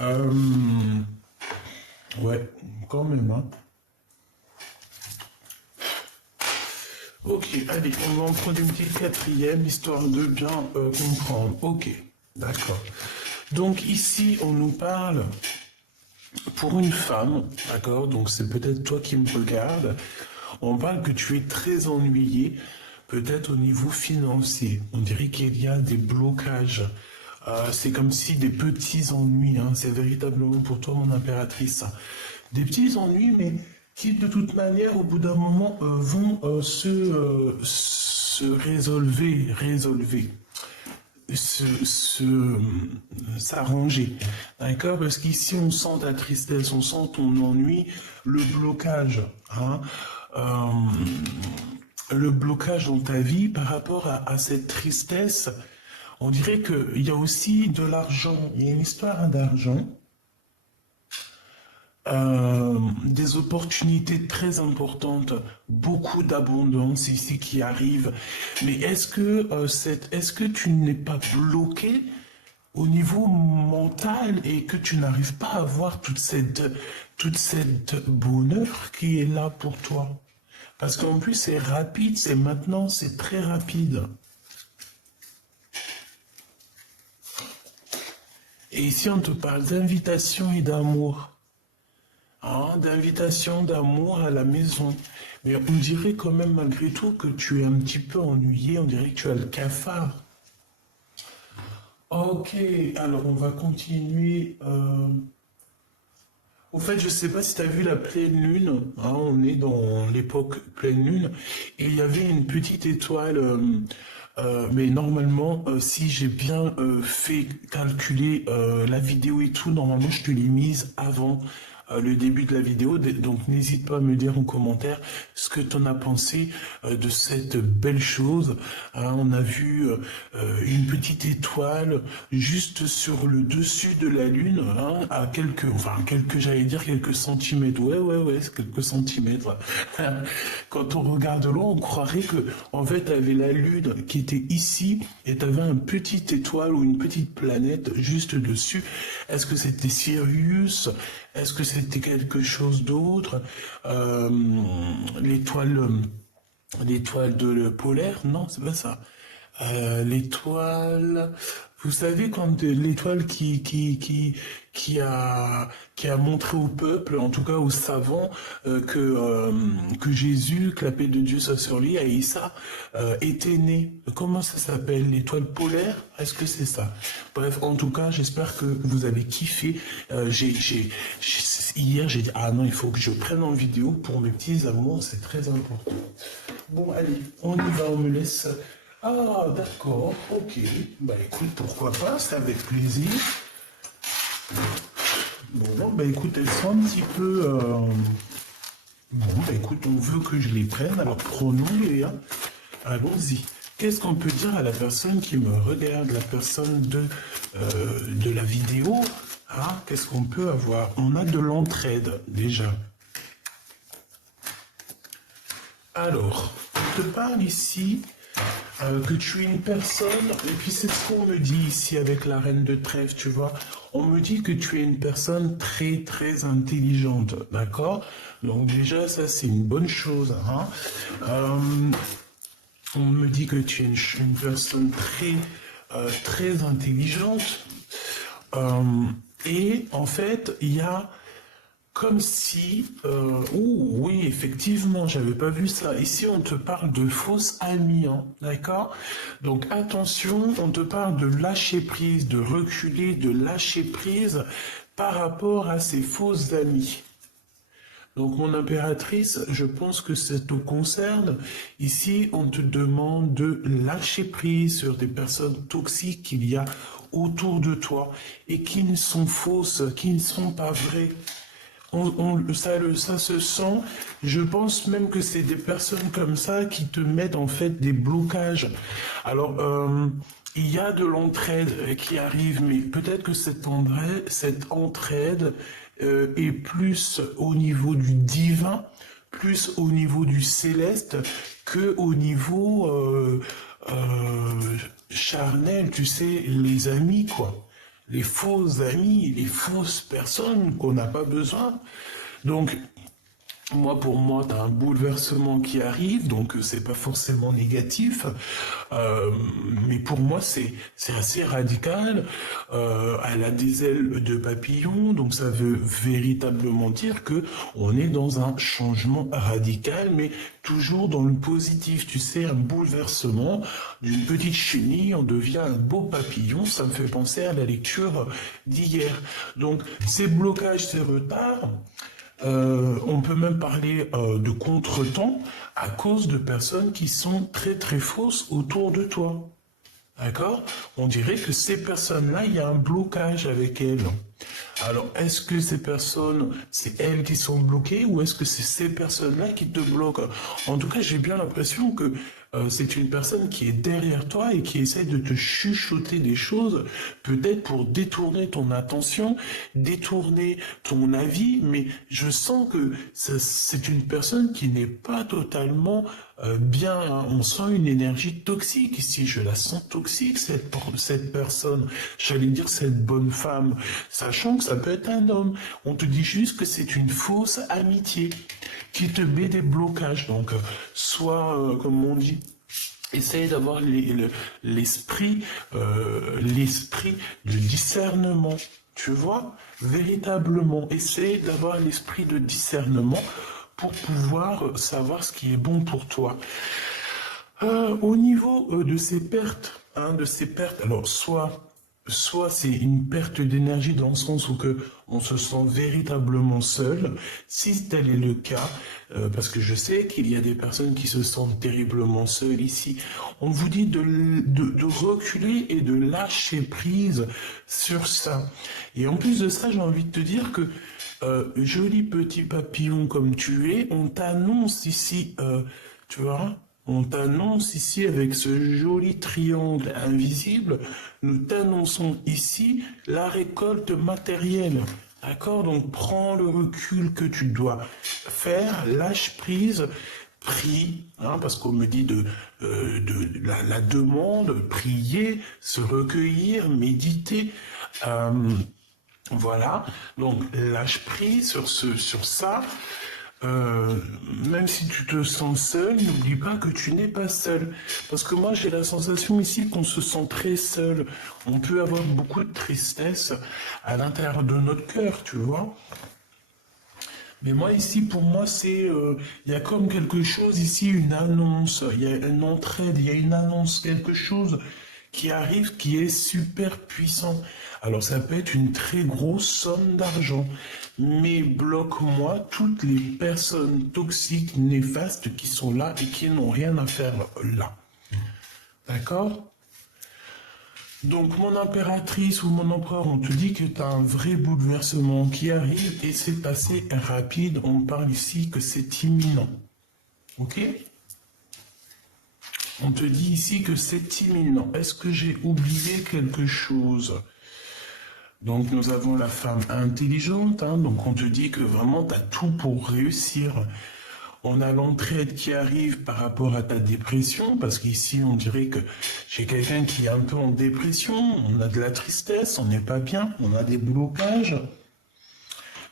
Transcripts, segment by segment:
Euh, ouais, quand même, hein. Ok, allez, on va en prendre une petite quatrième, histoire de bien comprendre. Ok, d'accord. Donc ici, on nous parle pour une femme, d'accord, donc c'est peut-être toi qui me regardes, on parle que tu es très ennuyé, peut-être au niveau financier. On dirait qu'il y a des blocages. C'est comme si des petits ennuis, hein, c'est véritablement pour toi, mon impératrice. Des petits ennuis, mais qui de toute manière, au bout d'un moment, vont se résolver s'arranger. D'accord? Parce qu'ici, on sent ta tristesse, on sent ton ennui, le blocage. Hein? Euh, le blocage dans ta vie par rapport à cette tristesse. On dirait qu'il y a aussi de l'argent. Il y a une histoire d'argent. Des opportunités très importantes, beaucoup d'abondance ici qui arrive. Mais est-ce que tu n'es pas bloqué au niveau mental et que tu n'arrives pas à voir toute cette bonheur qui est là pour toi? Parce qu'en plus c'est rapide, c'est maintenant, c'est très rapide. Et ici on te parle d'invitation et d'amour. Hein, d'invitation, d'amour à la maison. Mais on dirait quand même malgré tout que tu es un petit peu ennuyé, on dirait que tu as le cafard. Ok, alors on va continuer. Au fait, je ne sais pas si tu as vu la pleine lune, hein, on est dans l'époque pleine lune, et il y avait une petite étoile, mais normalement, si j'ai bien fait calculer la vidéo et tout, normalement je te l'ai mise avant le début de la vidéo, donc n'hésite pas à me dire en commentaire ce que tu en as pensé de cette belle chose. Hein, on a vu une petite étoile juste sur le dessus de la lune, hein, à j'allais dire quelques centimètres. Ouais, c'est quelques centimètres. Quand on regarde de loin, on croirait que, en fait, t'avais la lune qui était ici et t'avais une petite étoile ou une petite planète juste dessus. Est-ce que c'était Sirius? Est-ce que c'était quelque chose d'autre? L'étoile, l'étoile de polaire? Non, c'est pas ça. L'étoile, vous savez quand l'étoile qui a montré au peuple, en tout cas aux savants, que Jésus, que la paix de Dieu soit sur lui, Aïssa, était né. Comment ça s'appelle? L'étoile polaire? Est-ce que c'est ça? Bref, en tout cas, j'espère que vous avez kiffé. Hier, j'ai dit, ah non, il faut que je prenne en vidéo pour mes petits amours, c'est très important. Bon, allez, on y va, on me laisse. Ah, d'accord, ok. Bah écoute, pourquoi pas, c'est avec plaisir. Bon, bah écoute, elles sont un petit peu... Bon, bah écoute, on veut que je les prenne, alors prenons-les, hein. Allons-y. Qu'est-ce qu'on peut dire à la personne qui me regarde, la personne de la vidéo, hein? Qu'est-ce qu'on peut avoir? On a de l'entraide, déjà. Alors, on te parle ici... que tu es une personne, et puis c'est ce qu'on me dit ici avec la reine de trèfle, tu vois. On me dit que tu es une personne très très intelligente, d'accord? Donc déjà, ça c'est une bonne chose, hein. On me dit que tu es une personne très intelligente. Et en fait, il y a comme si... oui, effectivement, j'avais pas vu ça. Ici, on te parle de fausses amies, hein, d'accord? Donc attention, on te parle de lâcher prise, de reculer, de lâcher prise par rapport à ces fausses amies. Donc mon impératrice, je pense que ça te concerne. Ici, on te demande de lâcher prise sur des personnes toxiques qu'il y a autour de toi et qui ne sont fausses, qui ne sont pas vraies. Ça se sent. Je pense même que c'est des personnes comme ça qui te mettent en fait des blocages. Alors, il y a de l'entraide qui arrive, mais peut-être que cette entraide est plus au niveau du divin, plus au niveau du céleste que au niveau charnel, tu sais, les amis, quoi. les faux amis, les fausses personnes qu'on n'a pas besoin. Donc, moi, pour moi, tu as un bouleversement qui arrive, donc c'est pas forcément négatif, euh, mais pour moi, c'est assez radical. Elle a des ailes de papillon, donc ça veut véritablement dire que on est dans un changement radical, mais toujours dans le positif. Tu sais, un bouleversement d'une petite chenille, on devient un beau papillon. Ça me fait penser à la lecture d'hier. Donc, ces blocages, ces retards. On peut même parler de contretemps à cause de personnes qui sont très très fausses autour de toi. D'accord? On dirait que ces personnes-là, il y a un blocage avec elles. Alors, est-ce que ces personnes, c'est elles qui sont bloquées ou est-ce que c'est ces personnes-là qui te bloquent? En tout cas, j'ai bien l'impression que c'est une personne qui est derrière toi et qui essaie de te chuchoter des choses, peut-être pour détourner ton attention, détourner ton avis, mais je sens que c'est une personne qui n'est pas totalement bien, hein. On sent une énergie toxique ici, je la sens toxique, cette personne, j'allais dire cette bonne femme, sachant que ça peut être un homme. On te dit juste que c'est une fausse amitié qui te met des blocages. Donc, soit, comme on dit, essaye d'avoir l'esprit, l'esprit de discernement. Tu vois, véritablement, essaye d'avoir l'esprit de discernement pour pouvoir savoir ce qui est bon pour toi. Au niveau de ces pertes, alors soit c'est une perte d'énergie dans le sens où que on se sent véritablement seul, si tel est le cas, parce que je sais qu'il y a des personnes qui se sentent terriblement seules ici, on vous dit de reculer et de lâcher prise sur ça. Et en plus de ça, j'ai envie de te dire que joli petit papillon comme tu es, on t'annonce ici, tu vois, on t'annonce ici avec ce joli triangle invisible, nous t'annonçons ici la récolte matérielle. D'accord? Donc prends le recul que tu dois faire, lâche prise, prie, hein, parce qu'on me dit de la demande, prier, se recueillir, méditer. Voilà, donc lâche prise sur ça. Même si tu te sens seul, n'oublie pas que tu n'es pas seul. Parce que moi, j'ai la sensation ici qu'on se sent très seul. On peut avoir beaucoup de tristesse à l'intérieur de notre cœur, tu vois. Mais moi, ici, pour moi, il y a comme quelque chose ici, une annonce, il y a une entraide, il y a une annonce, quelque chose qui arrive qui est super puissant. Alors ça peut être une très grosse somme d'argent, mais bloque-moi toutes les personnes toxiques, néfastes qui sont là et qui n'ont rien à faire là. D'accord? Donc mon impératrice ou mon empereur, on te dit que tu as un vrai bouleversement qui arrive et c'est assez rapide. On parle ici que c'est imminent. Ok? On te dit ici que c'est imminent. Est-ce que j'ai oublié quelque chose? Donc nous avons la femme intelligente, hein, donc on te dit que vraiment tu as tout pour réussir. On a l'entraide qui arrive par rapport à ta dépression, parce qu'ici on dirait que j'ai quelqu'un qui est un peu en dépression, on a de la tristesse, on n'est pas bien, on a des blocages.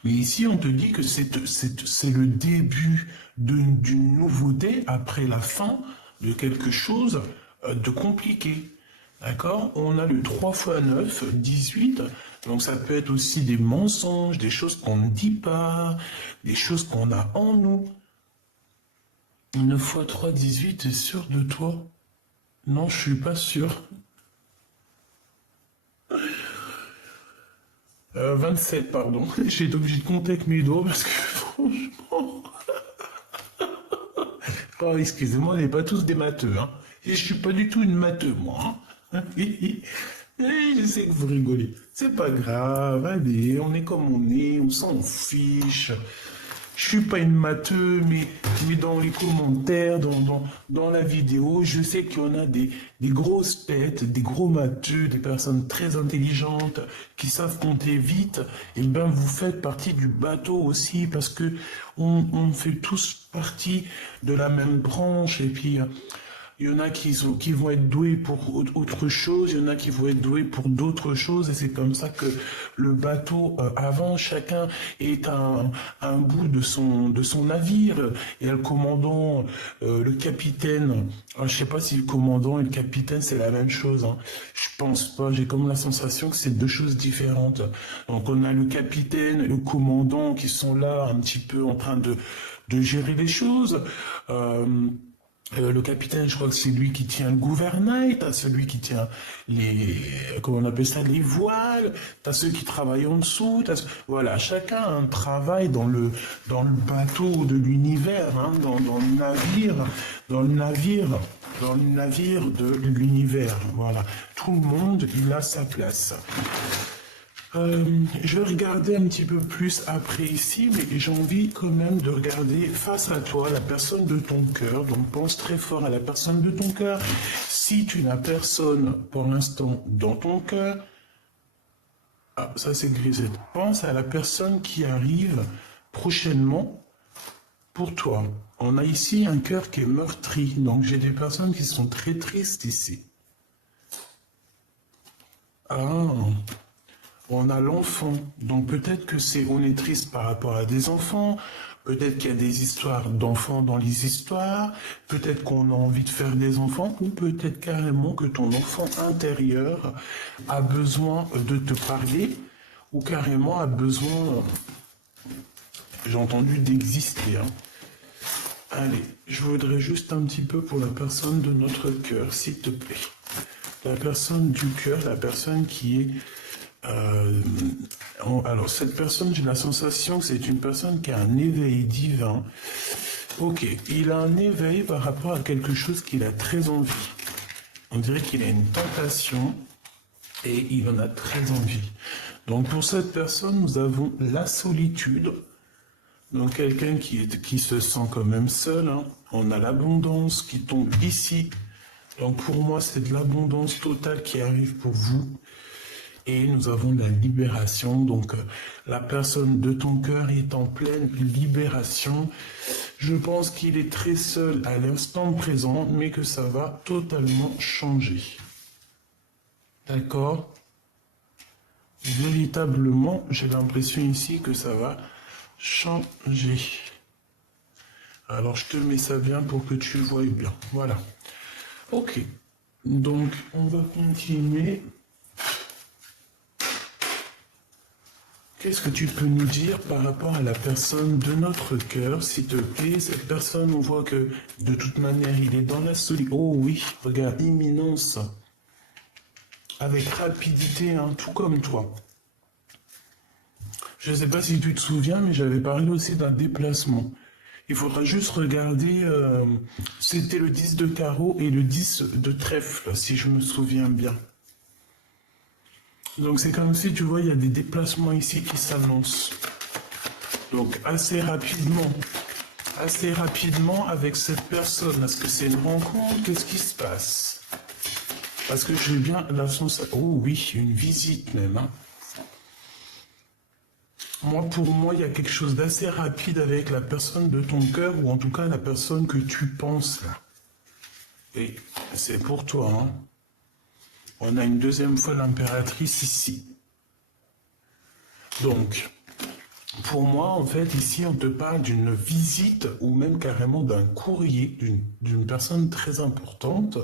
Mais ici on te dit que c'est le début d'une nouveauté après la fin de quelque chose de compliqué. D'accord? On a le 3 x 9, 18. Donc ça peut être aussi des mensonges, des choses qu'on ne dit pas, des choses qu'on a en nous. 9 x 3, 18, t'es sûr de toi? Non, je suis pas sûr. 27, pardon. J'ai été obligé de compter avec mes doigts parce que franchement... Oh, excusez-moi, on n'est pas tous des matheux, hein. Et je suis pas du tout une matheux, moi, hein. Je sais que vous rigolez. C'est pas grave, allez, on est comme on est, on s'en fiche. Je suis pas une matheux, mais dans les commentaires, dans la vidéo, je sais qu'il y en a des grosses têtes, des gros matheux, des personnes très intelligentes qui savent compter vite. Et ben, vous faites partie du bateau aussi parce que on fait tous partie de la même branche. Et puis, Il y en a qui vont être doués pour autre chose, il y en a qui vont être doués pour d'autres choses, et c'est comme ça que le bateau avance. Chacun est un bout de son navire. Il y a le commandant, le capitaine. Alors, je sais pas si le commandant et le capitaine c'est la même chose, hein. Je pense pas. J'ai comme la sensation que c'est deux choses différentes. Donc on a le capitaine, et le commandant qui sont là un petit peu en train de gérer les choses. Le capitaine, je crois que c'est lui qui tient le gouvernail, t'as celui qui tient comment on appelle ça, les voiles, t'as ceux qui travaillent en dessous, voilà, chacun a un travail dans le bateau de l'univers, hein, dans le navire, dans le navire de l'univers, voilà. Tout le monde, il a sa place. Je vais regarder un petit peu plus après ici, mais j'ai envie quand même de regarder face à toi la personne de ton cœur. Donc pense très fort à la personne de ton cœur. Si tu n'as personne pour l'instant dans ton cœur, ah, ça c'est grisette. Pense à la personne qui arrive prochainement pour toi. On a ici un cœur qui est meurtri, donc j'ai des personnes qui sont très tristes ici. Ah... On a l'enfant, donc peut-être que on est triste par rapport à des enfants, peut-être qu'il y a des histoires d'enfants dans les histoires, peut-être qu'on a envie de faire des enfants, ou peut-être carrément que ton enfant intérieur a besoin de te parler, ou carrément a besoin, j'ai entendu, d'exister, hein. Allez, je voudrais juste un petit peu pour la personne de notre cœur, s'il te plaît. La personne du cœur, la personne qui est... alors, cette personne, j'ai la sensation que c'est une personne qui a un éveil divin. Ok, il a un éveil par rapport à quelque chose qu'il a très envie. On dirait qu'il a une tentation et il en a très envie. Donc, pour cette personne, nous avons la solitude. Donc, quelqu'un qui se sent quand même seul, hein. On a l'abondance qui tombe ici. Donc, pour moi, c'est de l'abondance totale qui arrive pour vous. Et nous avons la libération, donc la personne de ton cœur est en pleine libération. Je pense qu'il est très seul à l'instant présent, mais que ça va totalement changer. D'accord? Véritablement, j'ai l'impression ici que ça va changer. Alors je te mets ça bien pour que tu vois bien. Voilà. Ok. Donc on va continuer. Qu'est-ce que tu peux nous dire par rapport à la personne de notre cœur, s'il te plaît? Cette personne, on voit que de toute manière, il est dans la solitude. Oh oui, regarde, imminence. Avec rapidité, hein, tout comme toi. Je ne sais pas si tu te souviens, mais j'avais parlé aussi d'un déplacement. Il faudra juste regarder, c'était le 10 de carreau et le 10 de trèfle, si je me souviens bien. Donc c'est comme si, tu vois, il y a des déplacements ici qui s'annoncent. Donc assez rapidement avec cette personne. Est-ce que c'est une rencontre? Qu'est-ce qui se passe? Parce que j'ai bien la sensation... Oh oui, une visite même, hein. Pour moi, il y a quelque chose d'assez rapide avec la personne de ton cœur, ou en tout cas la personne que tu penses là. Et c'est pour toi, hein. On a une deuxième fois l'impératrice ici. Donc, pour moi, en fait, ici, on te parle d'une visite ou même carrément d'un courrier d'une personne très importante.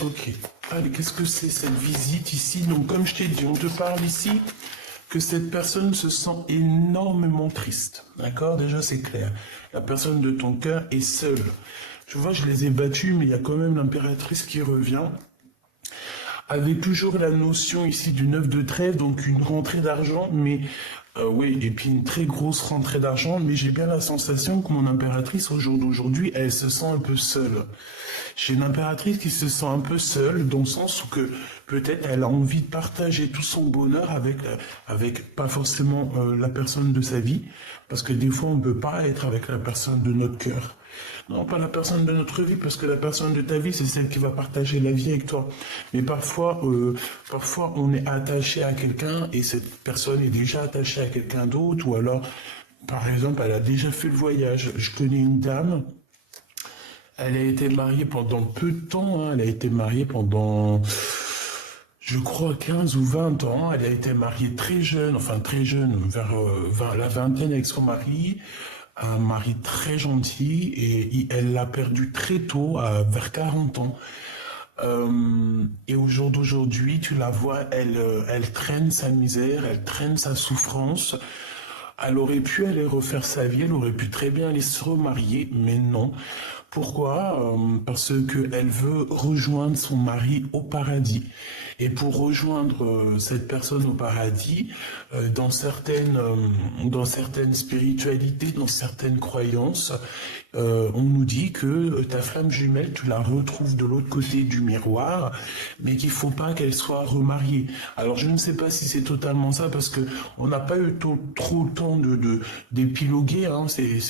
Ok. Allez, qu'est-ce que c'est cette visite ici? Donc, comme je t'ai dit, on te parle ici que cette personne se sent énormément triste. D'accord? Déjà, c'est clair. La personne de ton cœur est seule. Tu vois, je les ai battus, mais il y a quand même l'impératrice qui revient. Avec toujours la notion ici du 9 de trèfle, donc une rentrée d'argent, mais oui, et puis une très grosse rentrée d'argent, mais j'ai bien la sensation que mon impératrice, au jour d'aujourd'hui, elle se sent un peu seule. J'ai une impératrice qui se sent un peu seule, dans le sens où que peut-être elle a envie de partager tout son bonheur avec pas forcément la personne de sa vie, parce que des fois on ne peut pas être avec la personne de notre cœur. Non, pas la personne de notre vie, parce que la personne de ta vie, c'est celle qui va partager la vie avec toi. Mais parfois on est attaché à quelqu'un et cette personne est déjà attachée à quelqu'un d'autre, ou alors Par exemple, elle a déjà fait le voyage. Je connais une dame, elle a été mariée pendant peu de temps, hein. Elle a été mariée pendant, je crois, 15 ou 20 ans. Elle a été mariée très jeune, enfin très jeune, vers la vingtaine avec son mari. Un mari très gentil et elle l'a perdu très tôt, vers 40 ans. Et au jour d'aujourd'hui, tu la vois, elle traîne sa misère, elle traîne sa souffrance. Elle aurait pu aller refaire sa vie, elle aurait pu très bien aller se remarier, mais non. Pourquoi? Parce que elle veut rejoindre son mari au paradis. Et pour rejoindre cette personne au paradis, dans certaines spiritualités, dans certaines croyances, on nous dit que ta flamme jumelle, tu la retrouves de l'autre côté du miroir, mais qu'il faut pas qu'elle soit remariée. Alors je ne sais pas si c'est totalement ça, parce que on n'a pas eu trop le temps d'épiloguer. Hein. Tu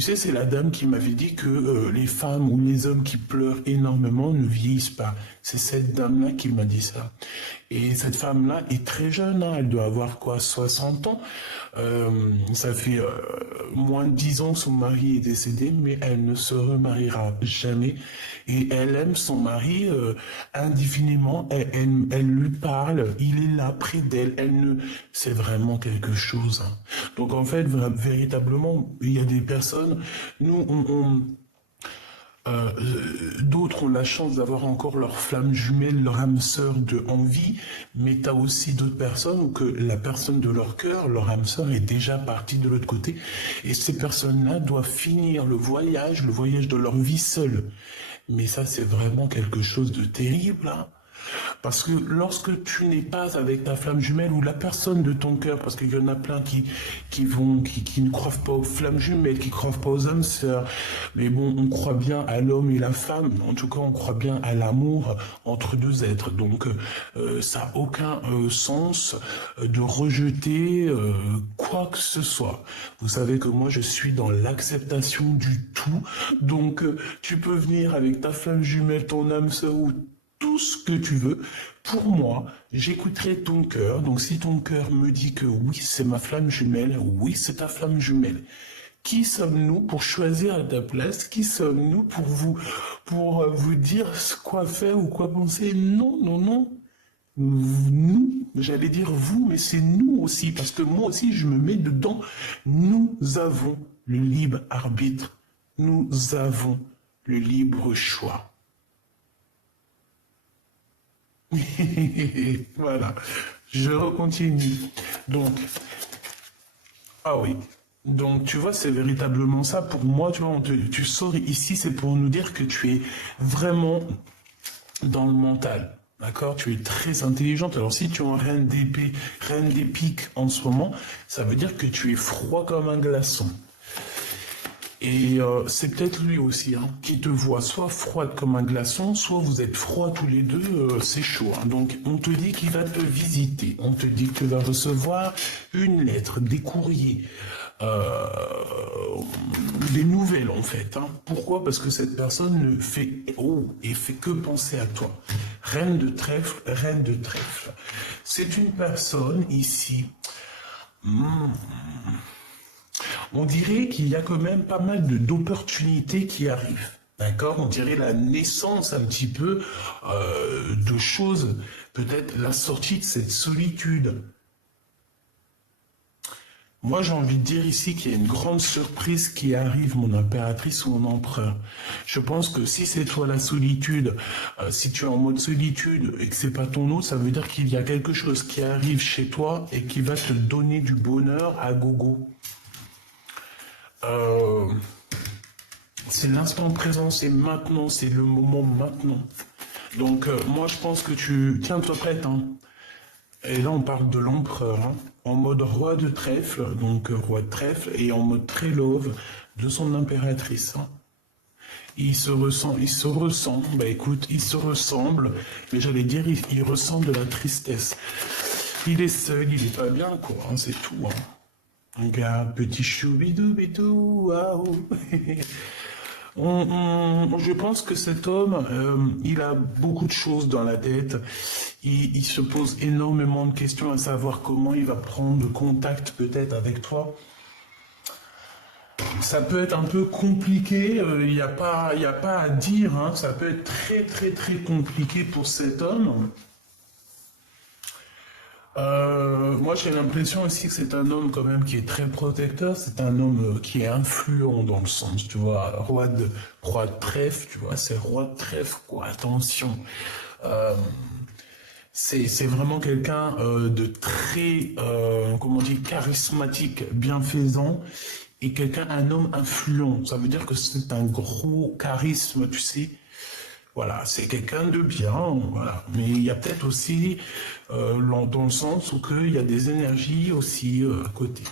sais, c'est la dame qui m'avait dit que les femmes ou les hommes qui pleurent énormément ne vieillissent pas. C'est cette dame-là qui m'a dit ça. Et cette femme-là est très jeune, hein. Elle doit avoir quoi, 60 ans. Ça fait moins de 10 ans que son mari est décédé, mais elle ne se remariera jamais. Et elle aime son mari indéfiniment. Elle lui parle, il est là près d'elle. C'est vraiment quelque chose. Hein. Donc en fait, véritablement, il y a des personnes. Nous, d'autres ont la chance d'avoir encore leur flamme jumelle, leur âme sœur en vie, mais tu as aussi d'autres personnes où que la personne de leur cœur, leur âme sœur est déjà partie de l'autre côté, et ces personnes-là doivent finir le voyage de leur vie seules. Mais ça, c'est vraiment quelque chose de terrible, hein. Parce que lorsque tu n'es pas avec ta flamme jumelle ou la personne de ton cœur, parce qu'il y en a plein qui ne croient pas aux flammes jumelles, qui ne croient pas aux âmes sœurs, mais bon, on croit bien à l'homme et la femme, en tout cas on croit bien à l'amour entre deux êtres, donc ça n'a aucun sens de rejeter quoi que ce soit. Vous savez que moi je suis dans l'acceptation du tout, donc tu peux venir avec ta flamme jumelle, ton âme sœur ou tout ce que tu veux. Pour moi, j'écouterai ton cœur. Donc si ton cœur me dit que oui, c'est ma flamme jumelle, oui, c'est ta flamme jumelle. Qui sommes-nous pour choisir à ta place? Qui sommes-nous pour vous dire quoi faire ou quoi penser? Non, non, non. Nous, j'allais dire vous, mais c'est nous aussi, parce que moi aussi, je me mets dedans. Nous avons le libre arbitre. Nous avons le libre choix. Voilà, je recontinue. Donc, ah oui. Donc, tu vois, c'est véritablement ça. Pour moi, tu vois, tu sors ici, c'est pour nous dire que tu es vraiment dans le mental. D'accord? Tu es très intelligente. Alors, si tu es en reine d'épée, reine des piques en ce moment, ça veut dire que tu es froid comme un glaçon. Et c'est peut-être lui aussi, hein, qui te voit soit froide comme un glaçon, soit vous êtes froids tous les deux, c'est chaud. Hein. Donc on te dit qu'il va te visiter, on te dit que tu vas recevoir une lettre, des courriers, des nouvelles en fait. Hein. Pourquoi? Parce que cette personne ne fait et fait que penser à toi. Reine de trèfle, reine de trèfle. C'est une personne ici. On dirait qu'il y a quand même pas mal d'opportunités qui arrivent. D'accord? On dirait la naissance un petit peu de choses, peut-être la sortie de cette solitude. Moi, j'ai envie de dire ici qu'il y a une grande surprise qui arrive, mon impératrice ou mon empereur. Je pense que si c'est toi la solitude, si tu es en mode solitude et que c'est pas ton eau, ça veut dire qu'il y a quelque chose qui arrive chez toi et qui va te donner du bonheur à gogo. C'est l'instant présent, c'est maintenant, c'est le moment maintenant. Donc moi je pense que tiens-toi prête, hein. Et là on parle de l'empereur, hein, en mode roi de trèfle, donc roi de trèfle, et en mode très love de son impératrice. Hein. Il se ressent, bah écoute, il se ressemble, mais j'allais dire, il ressent de la tristesse. Il est seul, il est pas bien, quoi, hein, c'est tout, hein. Regarde, petit choubidou, waouh. Je pense que cet homme, il a beaucoup de choses dans la tête. Il se pose énormément de questions à savoir comment il va prendre contact peut-être avec toi. Ça peut être un peu compliqué, il y a pas à dire, hein, ça peut être très très très compliqué pour cet homme. Moi, j'ai l'impression aussi que c'est un homme quand même qui est très protecteur. C'est un homme qui est influent dans le sens, tu vois, roi de trèfle, tu vois, c'est roi de trèfle, quoi. Attention, Euh, c'est vraiment quelqu'un de très, comment on dit, charismatique, bienfaisant, et quelqu'un, un homme influent. Ça veut dire que c'est un gros charisme, tu sais. Voilà, c'est quelqu'un de bien, voilà. Mais il y a peut-être aussi, dans le sens où il y a des énergies aussi à côté.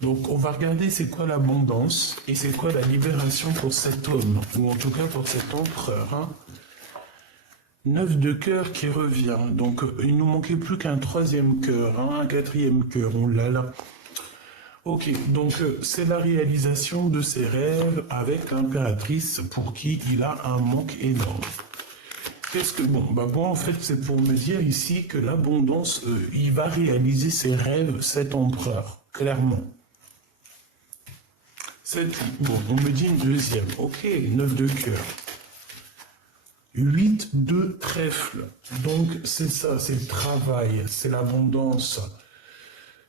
Donc on va regarder c'est quoi l'abondance et c'est quoi la libération pour cet homme, ou en tout cas pour cet empereur. Hein. 9 de cœur qui revient, donc il nous manquait plus qu'un troisième cœur, hein, un quatrième cœur, on l'a là. Ok, donc c'est la réalisation de ses rêves avec l'impératrice pour qui il a un manque énorme. Qu'est-ce que bon, bah bon en fait c'est pour me dire ici que l'abondance, il va réaliser ses rêves, cet empereur, clairement. Bon, on me dit une deuxième, ok, 9 de cœur. 8 de trèfle, donc c'est ça, c'est le travail, c'est l'abondance.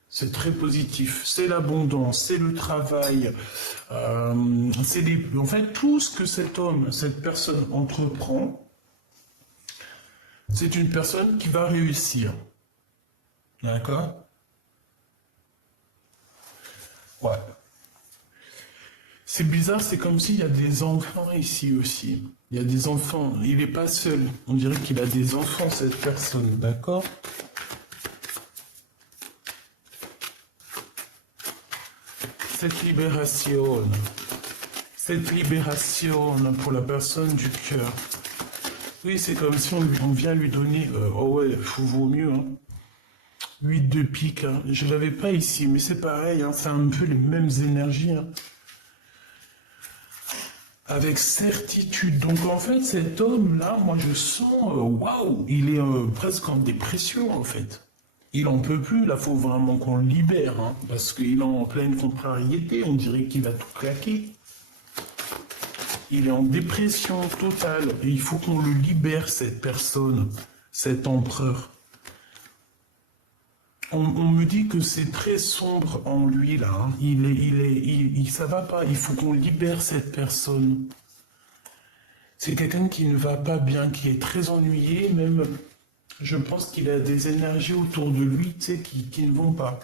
C'est très positif. C'est l'abondance, c'est le travail, en fait tout ce que cet homme, cette personne entreprend, c'est une personne qui va réussir. D'accord? Ouais. C'est bizarre, c'est comme s'il y a des enfants ici aussi. Il y a des enfants. Il n'est pas seul. On dirait qu'il a des enfants, cette personne. D'accord? Cette libération pour la personne du cœur. Oui, c'est comme si on vient lui donner... oh ouais, vaut mieux. Hein. 8 de pique. Hein. Je ne l'avais pas ici, mais c'est pareil. Hein, c'est un peu les mêmes énergies. Hein. Avec certitude. Donc en fait, cet homme-là, moi je sens... Waouh, il est presque en dépression en fait. Il en peut plus, là, faut vraiment qu'on le libère, hein, parce qu'il est en pleine contrariété, on dirait qu'il va tout claquer. Il est en dépression totale, et il faut qu'on le libère, cette personne, cet empereur. On me dit que c'est très sombre en lui, là, hein. Ça va pas, il faut qu'on libère cette personne. C'est quelqu'un qui ne va pas bien, qui est très ennuyé, même... Je pense qu'il a des énergies autour de lui, tu sais, qui ne vont pas.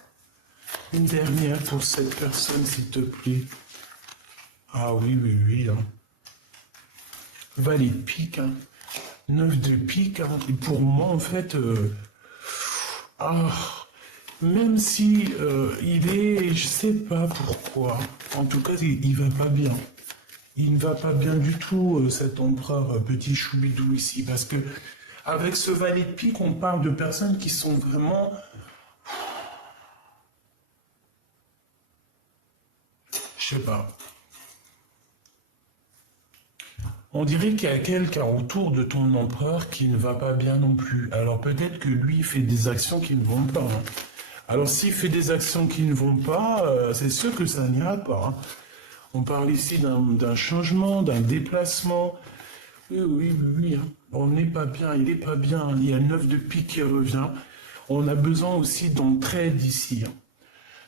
Une dernière pour cette personne, s'il te plaît. Ah oui, oui, oui. Hein. Valet de pique, hein. 9 de pique. Hein. Et pour moi, en fait, même si il est, je sais pas pourquoi. En tout cas, il va pas bien. Il ne va pas bien du tout, cet empereur petit choubidou ici, parce que avec ce valet de pique, on parle de personnes qui sont vraiment... Je sais pas. On dirait qu'il y a quelqu'un autour de ton empereur qui ne va pas bien non plus. Alors peut-être que lui fait des actions qui ne vont pas. Hein. Alors s'il fait des actions qui ne vont pas, c'est sûr que ça n'ira pas. Hein. On parle ici d'un changement, d'un déplacement. Oui, oui, oui, oui. Hein. On n'est pas bien, il n'est pas bien. Il y a 9 de pique qui revient. On a besoin aussi d'entraide ici. Hein.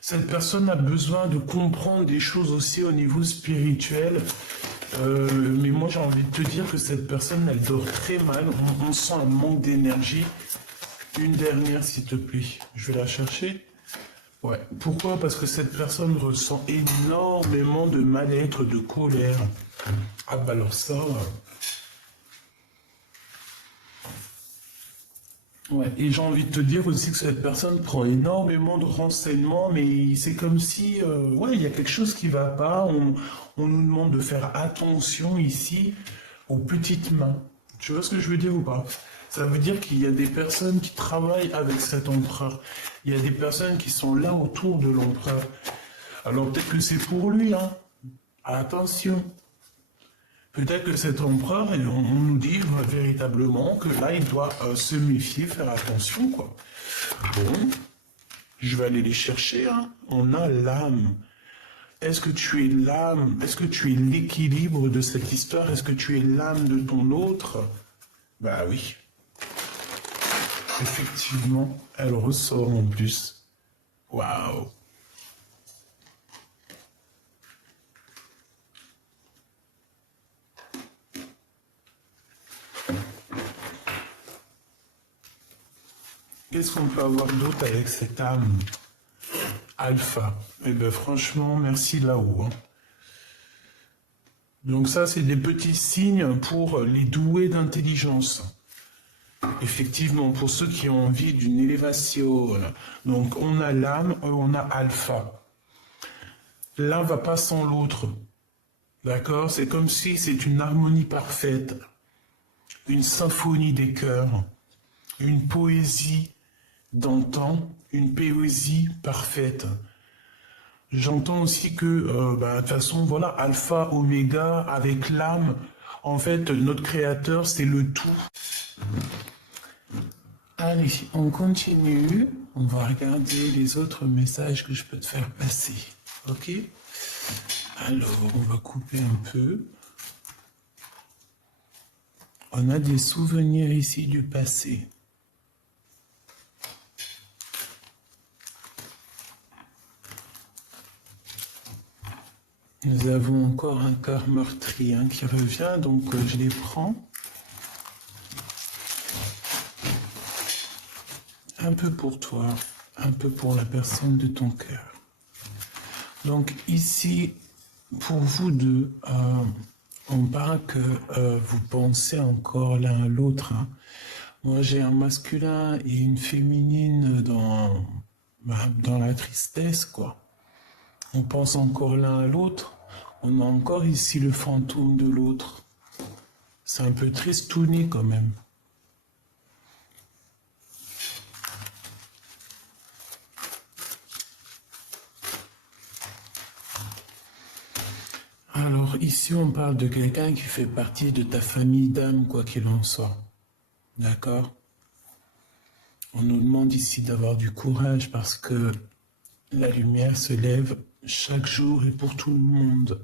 Cette personne a besoin de comprendre des choses aussi au niveau spirituel. Mais moi, j'ai envie de te dire que cette personne, elle dort très mal. On sent un manque d'énergie. Une dernière, s'il te plaît. Je vais la chercher. Ouais. Pourquoi? Parce que cette personne ressent énormément de mal-être, de colère. Ah bah alors ça... Ouais, et j'ai envie de te dire aussi que cette personne prend énormément de renseignements, mais c'est comme si, ouais, il y a quelque chose qui va pas. On nous demande de faire attention ici aux petites mains. Tu vois ce que je veux dire ou pas? Ça veut dire qu'il y a des personnes qui travaillent avec cet empereur. Il y a des personnes qui sont là autour de l'empereur. Alors peut-être que c'est pour lui, hein. Attention. Peut-être que cet empereur, on nous dit véritablement que là, il doit se méfier, faire attention, quoi. Bon, je vais aller les chercher, hein. On a l'âme. Est-ce que tu es l'âme? Est-ce que tu es l'équilibre de cette histoire? Est-ce que tu es l'âme de ton autre? Bah oui. Effectivement, elle ressort en plus. Waouh. Qu'est-ce qu'on peut avoir d'autre avec cette âme alpha? Eh bien franchement, merci là-haut. Hein. Donc ça, c'est des petits signes pour les doués d'intelligence. Effectivement, pour ceux qui ont envie d'une élévation. Donc on a l'âme, on a alpha. L'un va pas sans l'autre. D'accord? C'est comme si c'est une harmonie parfaite. Une symphonie des cœurs. Une poésie d'antan, une poésie parfaite. J'entends aussi que, de toute façon, voilà, alpha, oméga, avec l'âme, en fait, notre créateur, c'est le tout. Allez, on continue. On va regarder les autres messages que je peux te faire passer. Ok? Alors, on va couper un peu. On a des souvenirs ici du passé. Nous avons encore un cœur meurtri qui revient, donc je les prends. Un peu pour toi, un peu pour la personne de ton cœur. Donc ici, pour vous deux, on parle que vous pensez encore l'un à l'autre. Hein. Moi, j'ai un masculin et une féminine dans la tristesse, quoi. On pense encore l'un à l'autre. On a encore ici le fantôme de l'autre. C'est un peu tristouné quand même. Alors ici on parle de quelqu'un qui fait partie de ta famille d'âme, quoi qu'il en soit. D'accord? On nous demande ici d'avoir du courage parce que la lumière se lève chaque jour et pour tout le monde.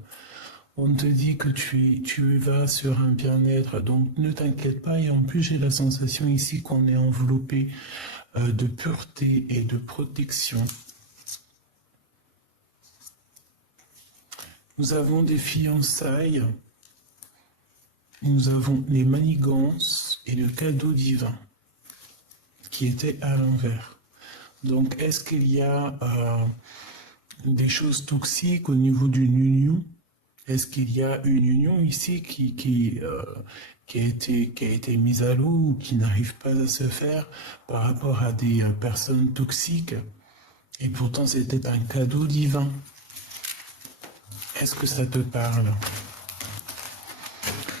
On te dit que tu vas sur un bien-être, donc ne t'inquiète pas. Et en plus, j'ai la sensation ici qu'on est enveloppé de pureté et de protection. Nous avons des fiançailles, nous avons les manigances et le cadeau divin qui étaient à l'envers. Donc, est-ce qu'il y a des choses toxiques au niveau d'une union? Est-ce qu'il y a une union ici qui a été mise à l'eau ou qui n'arrive pas à se faire par rapport à des personnes toxiques? Et pourtant, c'était un cadeau divin. Est-ce que ça te parle?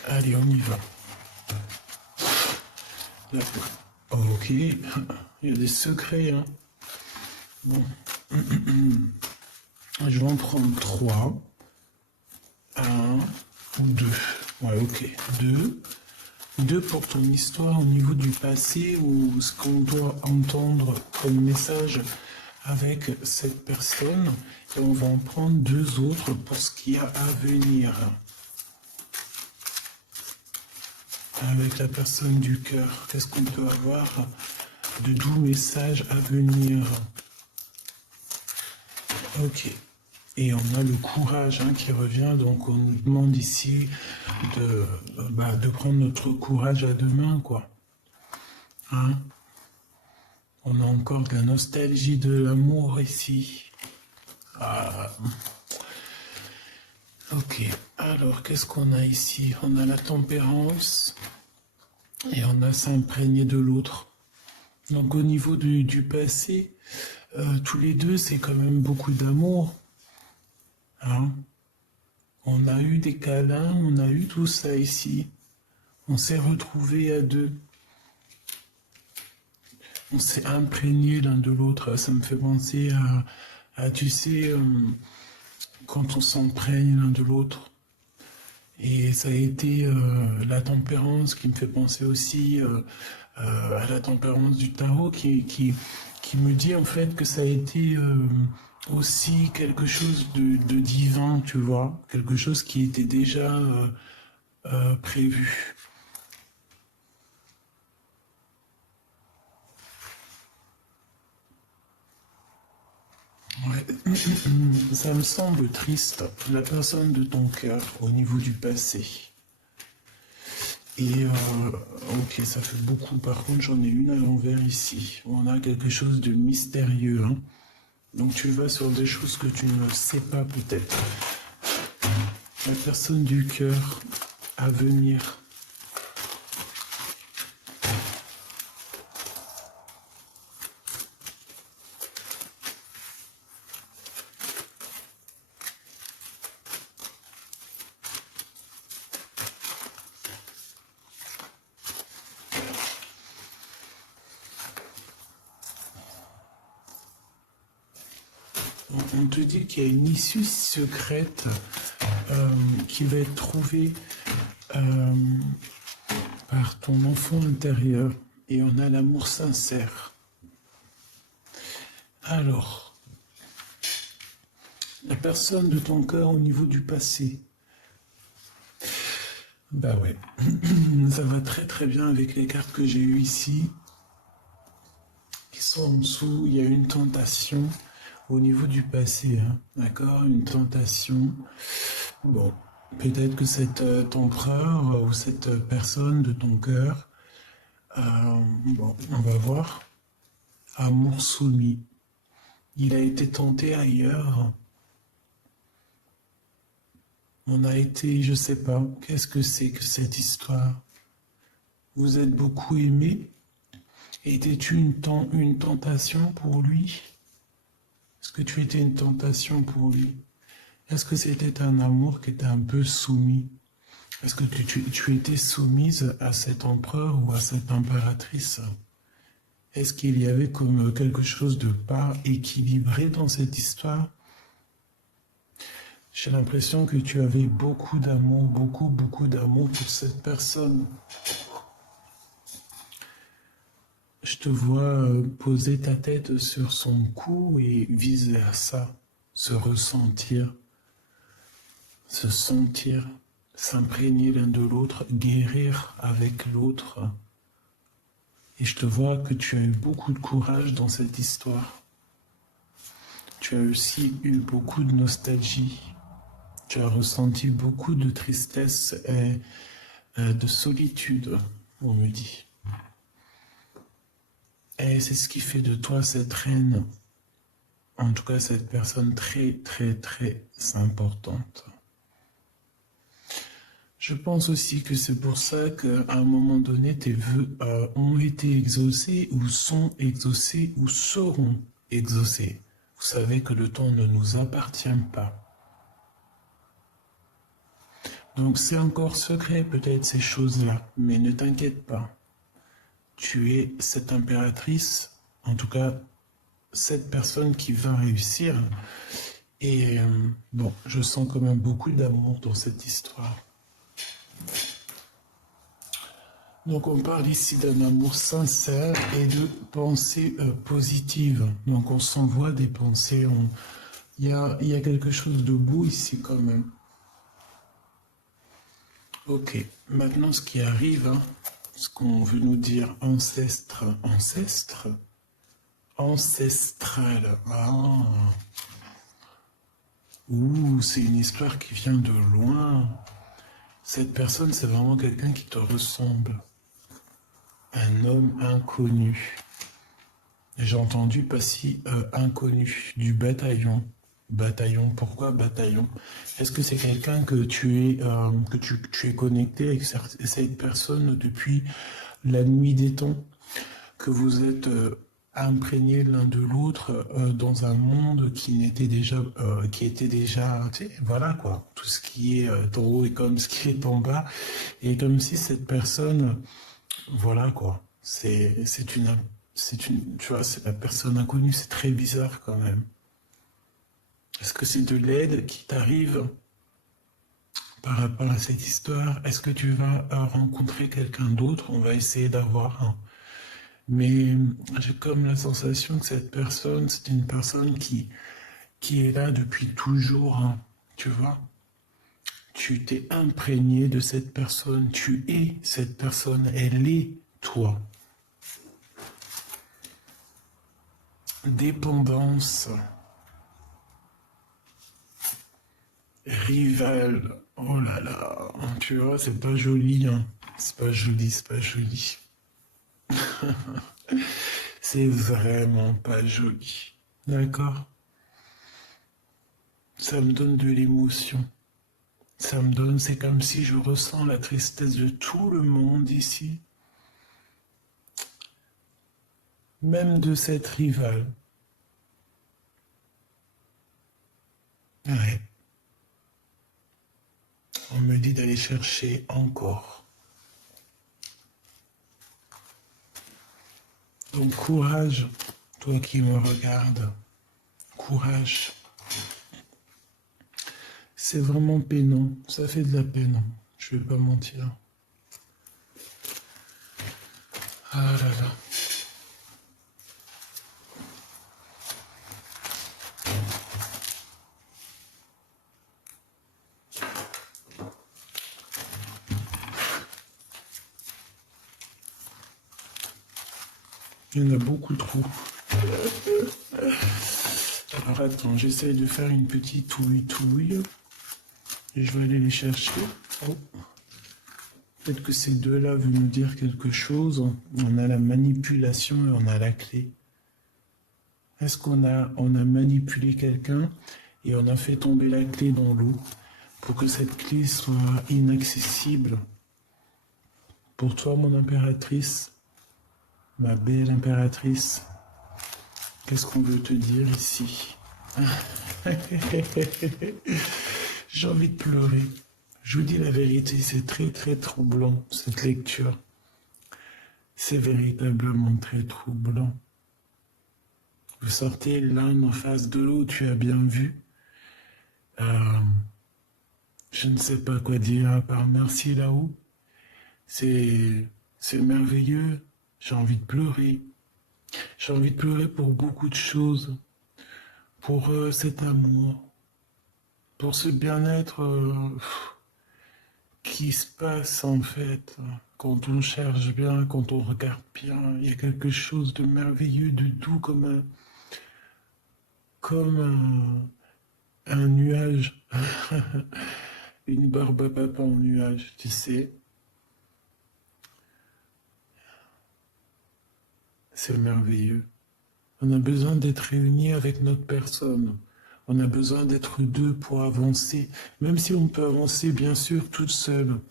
Allez, on y va. Ok, il y a des secrets. Hein. Bon. Je vais en prendre 3. 1 ou 2. Ouais, ok. 2. 2 pour ton histoire au niveau du passé ou ce qu'on doit entendre comme message avec cette personne. Et on va en prendre 2 autres pour ce qu'il y a à venir. Avec la personne du cœur, qu'est-ce qu'on peut avoir de doux messages à venir? Ok. Et on a le courage qui revient, donc on nous demande ici de prendre notre courage à deux mains, quoi. Hein? On a encore de la nostalgie de l'amour ici. Ah. Ok, alors qu'est-ce qu'on a ici? On a la tempérance et on a s'imprégner de l'autre. Donc au niveau du passé, tous les deux, c'est quand même beaucoup d'amour. Hein? On a eu des câlins, on a eu tout ça ici. On s'est retrouvés à deux. On s'est imprégné l'un de l'autre. Ça me fait penser à tu sais, quand on s'imprègne l'un de l'autre. Et ça a été la tempérance qui me fait penser aussi à la tempérance du tarot qui me dit en fait que ça a été aussi quelque chose de divin, tu vois, quelque chose qui était déjà prévu. Ouais. Ça me semble triste, la personne de ton cœur au niveau du passé. Et ok, ça fait beaucoup. Par contre, j'en ai une à l'envers ici. On a quelque chose de mystérieux, hein. Donc tu vas sur des choses que tu ne sais pas peut-être. La personne du cœur à venir. On te dit qu'il y a une issue secrète qui va être trouvée par ton enfant intérieur. Et on a l'amour sincère. Alors, la personne de ton cœur au niveau du passé. Bah ouais, ça va très très bien avec les cartes que j'ai eues ici. Qui sont en dessous, il y a une tentation au niveau du passé, hein, d'accord? Une tentation. Bon, peut-être que cet empereur ou cette personne de ton cœur, bon, on va voir. Amour soumis. Il a été tenté ailleurs. On a été, je sais pas, qu'est-ce que c'est que cette histoire? Vous êtes beaucoup aimé? Étais-tu une tentation pour lui? Est-ce que tu étais une tentation pour lui? Est-ce que c'était un amour qui était un peu soumis? Est-ce que tu étais soumise à cet empereur ou à cette impératrice? Est-ce qu'il y avait comme quelque chose de pas équilibré dans cette histoire? J'ai l'impression que tu avais beaucoup d'amour, beaucoup d'amour pour cette personne. Je te vois poser ta tête sur son cou et vice-versa, se ressentir, se sentir, s'imprégner l'un de l'autre, guérir avec l'autre. Et je te vois que tu as eu beaucoup de courage dans cette histoire. Tu as aussi eu beaucoup de nostalgie. Tu as ressenti beaucoup de tristesse et de solitude, on me dit. Et c'est ce qui fait de toi cette reine, en tout cas cette personne très importante. Je pense aussi que c'est pour ça qu'à un moment donné, tes vœux ont été exaucés ou sont exaucés ou seront exaucés. Vous savez que le temps ne nous appartient pas. Donc c'est encore secret peut-être ces choses-là, mais ne t'inquiète pas. Tu es cette impératrice, en tout cas cette personne qui va réussir. Et bon, je sens quand même beaucoup d'amour dans cette histoire. Donc on parle ici d'un amour sincère et de pensées positives. Donc on s'envoie des pensées, il y a quelque chose de beau ici quand même. Ok, maintenant ce qui arrive, hein, ce qu'on veut nous dire, ancêtre, ancestral. Ah. Ouh, c'est une histoire qui vient de loin. Cette personne, c'est vraiment quelqu'un qui te ressemble. Un homme inconnu. J'ai entendu passer inconnu du bataillon. Bataillon, pourquoi bataillon? Est-ce que c'est quelqu'un que tu es connecté avec cette personne depuis la nuit des temps? Que vous êtes imprégnés l'un de l'autre dans un monde qui était déjà, tu sais, voilà quoi. Tout ce qui est en haut est comme ce qui est en bas. Et comme si cette personne, voilà quoi. C'est une, tu vois, c'est la personne inconnue. C'est très bizarre quand même. Est-ce que c'est de l'aide qui t'arrive par rapport à cette histoire? Est-ce que tu vas rencontrer quelqu'un d'autre? On va essayer d'avoir un. Mais j'ai comme la sensation que cette personne, c'est une personne qui qui est là depuis toujours, hein, tu vois. Tu t'es imprégné de cette personne, tu es cette personne, elle est toi. Dépendance, rival, oh là là, tu vois, c'est pas joli, hein. C'est pas joli, c'est pas joli. C'est vraiment pas joli. D'accord? Ça me donne de l'émotion. Ça me donne, c'est comme si je ressens la tristesse de tout le monde ici, même de cette rivale. Ouais. On me dit d'aller chercher encore. Donc courage, toi qui me regardes. Courage. C'est vraiment peinant. Ça fait de la peine. Je vais pas mentir. Ah là là. Il y en a beaucoup trop. Alors attends, j'essaye de faire une petite touille. Et je vais aller les chercher. Oh. Peut-être que ces deux-là veulent nous dire quelque chose. On a la manipulation et on a la clé. Est-ce on a manipulé quelqu'un et on a fait tomber la clé dans l'eau pour que cette clé soit inaccessible? Pour toi, mon impératrice, ma belle impératrice, qu'est-ce qu'on veut te dire ici? J'ai envie de pleurer. Je vous dis la vérité, c'est très très troublant, cette lecture. C'est véritablement très troublant. Vous sortez l'un en face de l'autre, tu as bien vu. Je ne sais pas quoi dire à part merci là-haut. C'est merveilleux. J'ai envie de pleurer. J'ai envie de pleurer pour beaucoup de choses. Pour cet amour. Pour ce bien-être qui se passe en fait. Quand on cherche bien, quand on regarde bien, il y a quelque chose de merveilleux, de doux comme un nuage. Une barbe à papa en nuage, tu sais. C'est merveilleux. On a besoin d'être réunis avec notre personne. On a besoin d'être deux pour avancer. Même si on peut avancer, bien sûr, toute seule.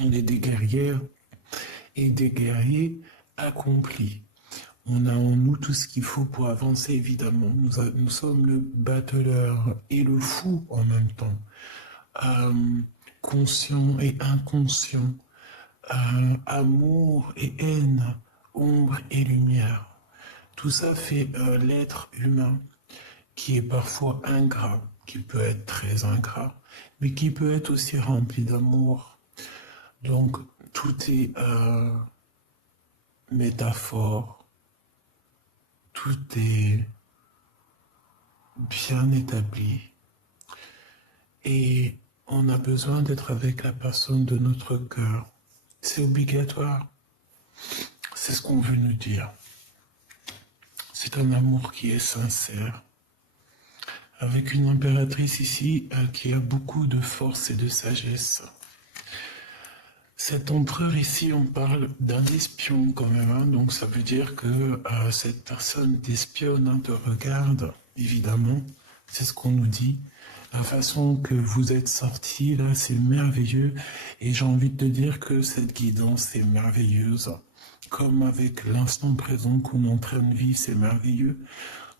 On est des guerrières et des guerriers accomplis. On a en nous tout ce qu'il faut pour avancer, évidemment. Nous sommes le battleur et le fou en même temps. Conscient et inconscient. Amour et haine. Ombre et lumière. Tout ça fait l'être humain qui est parfois ingrat, qui peut être très ingrat, mais qui peut être aussi rempli d'amour. Donc tout est métaphore, tout est bien établi. Et on a besoin d'être avec la personne de notre cœur. C'est obligatoire. C'est ce qu'on veut nous dire. C'est un amour qui est sincère. Avec une impératrice ici qui a beaucoup de force et de sagesse. Cet empereur ici, on parle d'un espion quand même, hein, donc ça veut dire que cette personne t'espionne, hein, te regarde, évidemment, c'est ce qu'on nous dit. La façon que vous êtes sortis là, c'est merveilleux, et j'ai envie de te dire que cette guidance est merveilleuse, comme avec l'instant présent qu'on est en train de vivre, c'est merveilleux.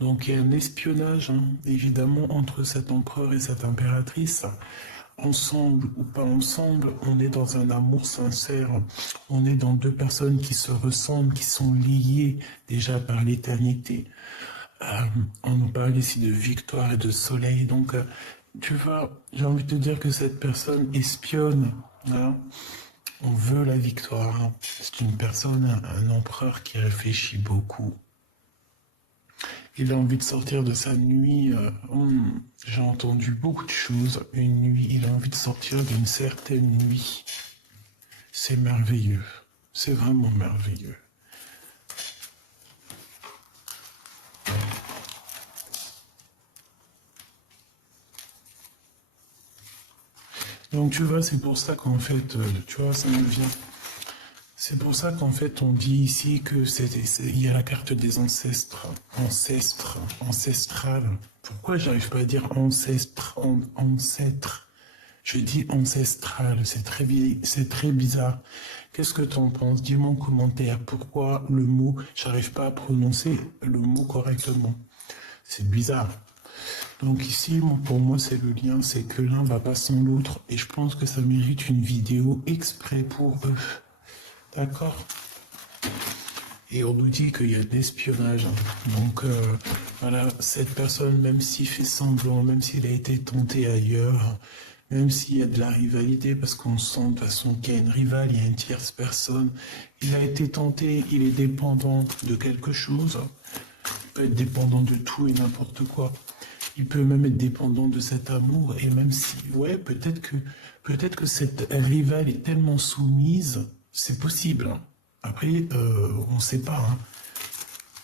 Donc il y a un espionnage, hein, évidemment, entre cet empereur et cette impératrice. Ensemble ou pas ensemble, on est dans un amour sincère. On est dans deux personnes qui se ressemblent, qui sont liées déjà par l'éternité. On nous parle ici de victoire et de soleil. Donc, tu vois, j'ai envie de te dire que cette personne espionne. Hein. On veut la victoire. Hein. C'est une personne, un empereur qui réfléchit beaucoup. Il a envie de sortir de sa nuit. J'ai entendu beaucoup de choses. Une nuit, il a envie de sortir d'une certaine nuit. C'est merveilleux. C'est vraiment merveilleux. Donc tu vois, c'est pour ça qu'en fait, tu vois, ça me vient. C'est pour ça qu'en fait, on dit ici que il y a la carte des ancêtres, ancestral. Pourquoi j'arrive pas à dire ancêtre? Je dis ancestral, c'est très bizarre. Qu'est-ce que tu en penses? Dis-moi en commentaire. Pourquoi le mot, j'arrive pas à prononcer le mot correctement? C'est bizarre. Donc ici, pour moi, c'est le lien, c'est que l'un va pas sans l'autre. Et je pense que ça mérite une vidéo exprès pour eux. D'accord? Et on nous dit qu'il y a de l'espionnage. Donc voilà, cette personne, même s'il fait semblant, même s'il a été tenté ailleurs, même s'il y a de la rivalité, parce qu'on sent de toute façon qu'il y a une rivale, il y a une tierce personne, il a été tenté, il est dépendant de quelque chose. Il peut être dépendant de tout et n'importe quoi. Il peut même être dépendant de cet amour, et même si, ouais, peut-être que cette rivale est tellement soumise, c'est possible. Après, on ne sait pas. Hein.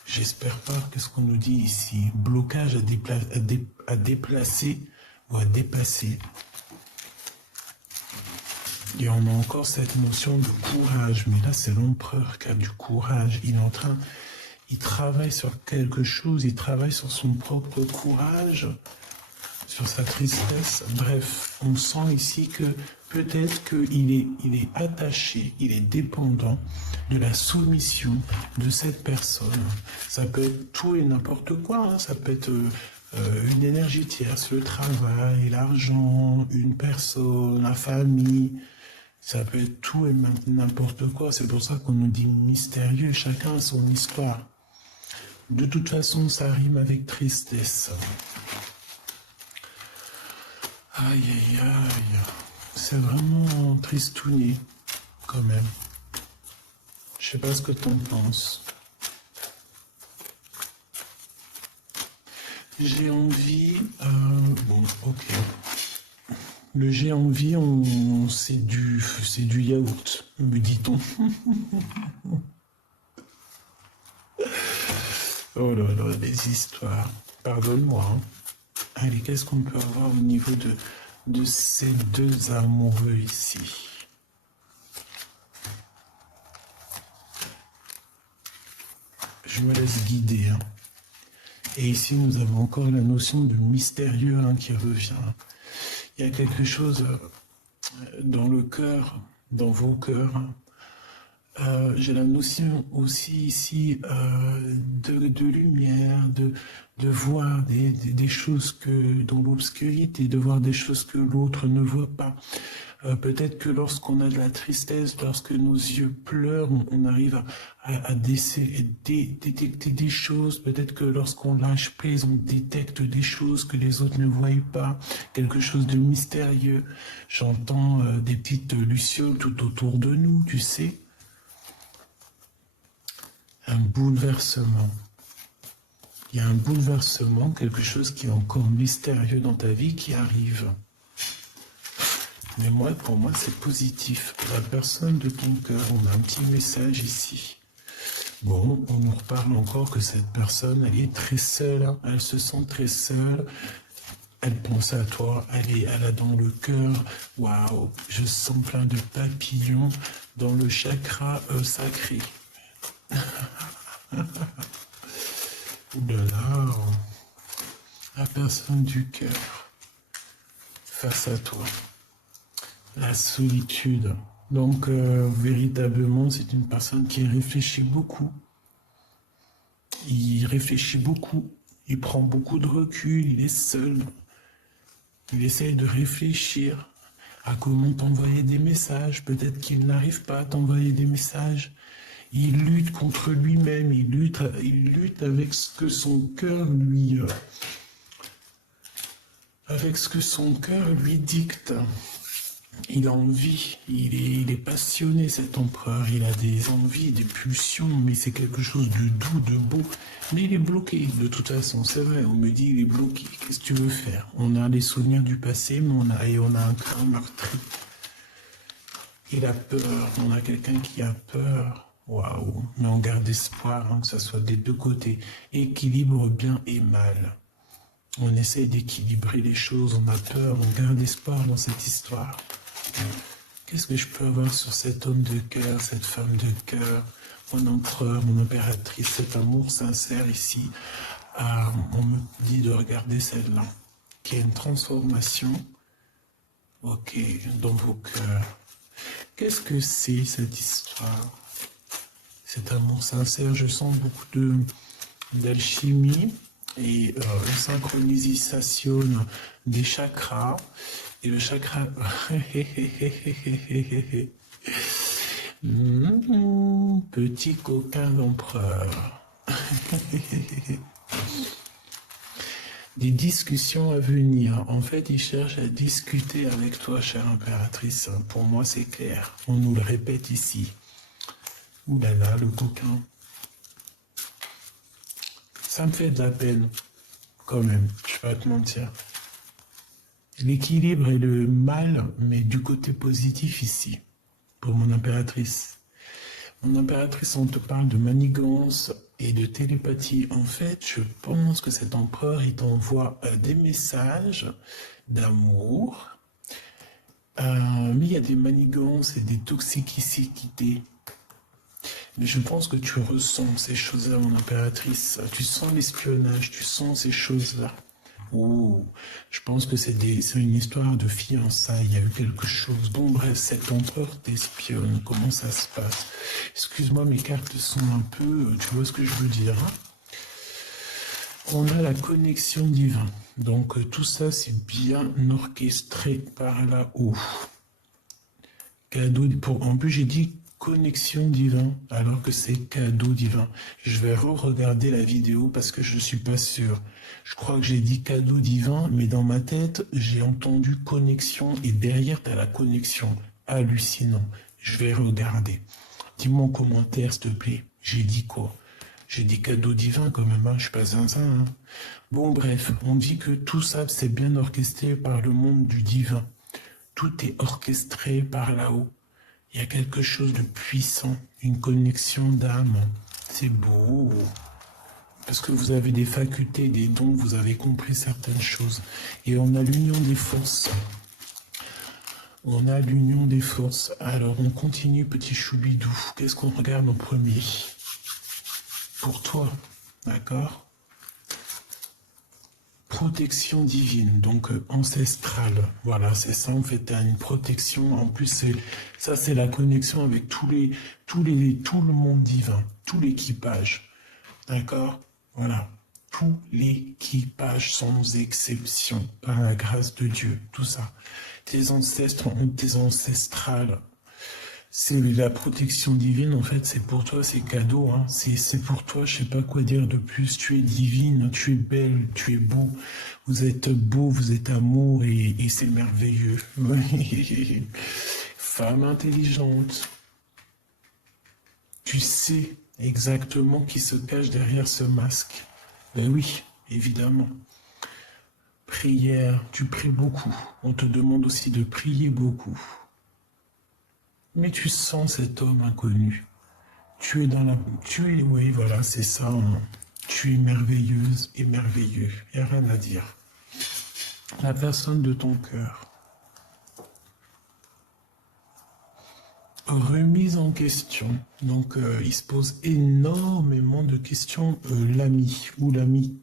J'espère pas. Qu'est-ce qu'on nous dit ici? Blocage à déplacer ou à dépasser. Et on a encore cette notion de courage, mais là c'est l'empereur qui a du courage. Il travaille sur quelque chose, il travaille sur son propre courage, sur sa tristesse. Bref, on sent ici que peut-être qu'il est attaché, il est dépendant de la soumission de cette personne. Ça peut être tout et n'importe quoi, hein. Ça peut être une énergie tierce, le travail, l'argent, une personne, la famille. Ça peut être tout et n'importe quoi. C'est pour ça qu'on nous dit mystérieux. Chacun a son histoire. De toute façon, ça rime avec tristesse. Aïe, aïe, aïe. C'est vraiment tristouné, quand même. Je sais pas ce que t'en penses. J'ai envie... bon, ok. Le j'ai envie, c'est du yaourt, me dit-on. Oh là là, les histoires. Pardonne-moi. Hein. Allez, qu'est-ce qu'on peut avoir au niveau de ces deux amoureux ici? Je me laisse guider. Hein. Et ici, nous avons encore la notion de mystérieux hein, qui revient. Il y a quelque chose dans le cœur, dans vos cœurs. J'ai la notion aussi ici de lumière, de voir des choses que dans l'obscurité, de voir des choses que l'autre ne voit pas. Peut-être que lorsqu'on a de la tristesse, lorsque nos yeux pleurent, on arrive à détecter des choses. Peut-être que lorsqu'on lâche prise, on détecte des choses que les autres ne voient pas. Quelque chose de mystérieux. J'entends des petites lucioles tout autour de nous, tu sais. Un bouleversement. Il y a un bouleversement, quelque chose qui est encore mystérieux dans ta vie qui arrive. Mais moi, pour moi, c'est positif. La personne de ton cœur, on a un petit message ici. Bon, on nous reparle encore que cette personne, elle est très seule. Hein. Elle se sent très seule. Elle pense à toi. Elle a dans le cœur. Waouh, je sens plein de papillons dans le chakra sacré. Oulala, la personne du cœur face à toi. La solitude. Donc, véritablement, c'est une personne qui réfléchit beaucoup. Il réfléchit beaucoup. Il prend beaucoup de recul. Il est seul. Il essaye de réfléchir à comment t'envoyer des messages. Peut-être qu'il n'arrive pas à t'envoyer des messages. Il lutte contre lui-même. Il lutte avec ce que son cœur lui... avec ce que son cœur lui dicte. Il a envie, il est passionné cet empereur, il a des envies, des pulsions, mais c'est quelque chose de doux, de beau. Mais il est bloqué, de toute façon, c'est vrai, on me dit il est bloqué, qu'est-ce que tu veux faire? On a les souvenirs du passé, mais on a un cœur meurtri. Il a peur, on a quelqu'un qui a peur. Waouh, mais on garde espoir, hein, que ça soit des deux côtés. Équilibre bien et mal. On essaie d'équilibrer les choses, on a peur, on garde espoir dans cette histoire. Qu'est-ce que je peux avoir sur cet homme de cœur, cette femme de cœur, mon empereur, mon impératrice, cet amour sincère ici? Ah, on me dit de regarder celle-là, qui a une transformation, ok, dans vos cœurs. Qu'est-ce que c'est cette histoire? Cet amour sincère, je sens beaucoup d'alchimie et une synchronisation des chakras. Et le chakra... petit coquin d'empereur. Des discussions à venir. En fait, il cherche à discuter avec toi, chère impératrice. Pour moi, c'est clair. On nous le répète ici. Ouh là là, le coquin. Ça me fait de la peine, quand même. Je vais pas te mentir. L'équilibre et le mal, mais du côté positif ici, pour mon impératrice. Mon impératrice, on te parle de manigance et de télépathie. En fait, je pense que cet empereur, il t'envoie des messages d'amour, mais il y a des manigances et des toxicités. Mais je pense que tu ressens ces choses-là, mon impératrice. Tu sens l'espionnage, tu sens ces choses-là. Oh, je pense que c'est une histoire de fiançailles, il y a eu quelque chose. Bon bref, cet empereur t'espionne, comment ça se passe? Excuse-moi, mes cartes sont un peu, tu vois ce que je veux dire, hein? On a la connexion divine, donc tout ça c'est bien orchestré par là-haut. Cadeau, en plus j'ai dit connexion divine, alors que c'est cadeau divin. Je vais re-regarder la vidéo parce que je ne suis pas sûr. Je crois que j'ai dit cadeau divin, mais dans ma tête, j'ai entendu connexion et derrière, tu as la connexion. Hallucinant. Je vais regarder. Dis-moi en commentaire, s'il te plaît. J'ai dit quoi? J'ai dit cadeau divin quand même, hein. Je suis pas zinzin. Hein. Bon, bref, on dit que tout ça, c'est bien orchestré par le monde du divin. Tout est orchestré par là-haut. Il y a quelque chose de puissant, une connexion d'âme. C'est beau. Parce que vous avez des facultés, des dons, vous avez compris certaines choses. Et on a l'union des forces. On a l'union des forces. Alors, on continue, petit choubidou. Qu'est-ce qu'on regarde en premier? Pour toi, d'accord? Protection divine, donc ancestrale. Voilà, c'est ça, en fait, tu as une protection. En plus, ça, c'est la connexion avec tout le monde divin, tout l'équipage. D'accord? Voilà. Tout l'équipage, sans exception, par la grâce de Dieu, tout ça. Tes ancêtres ont tes ancestrales. C'est la protection divine, en fait, c'est pour toi, c'est cadeau, hein. C'est pour toi, je sais pas quoi dire de plus. Tu es divine, tu es belle, tu es beau. Vous êtes beau, vous êtes amour et c'est merveilleux. Femme intelligente. Tu sais exactement qui se cache derrière ce masque. Ben oui, évidemment. Prière, tu pries beaucoup. On te demande aussi de prier beaucoup. Mais tu sens cet homme inconnu. Tu es, oui, voilà, c'est ça. Hein. Tu es merveilleuse et merveilleux. Il n'y a rien à dire. La personne de ton cœur. Remise en question. Donc, il se pose énormément de questions, l'ami ou l'ami.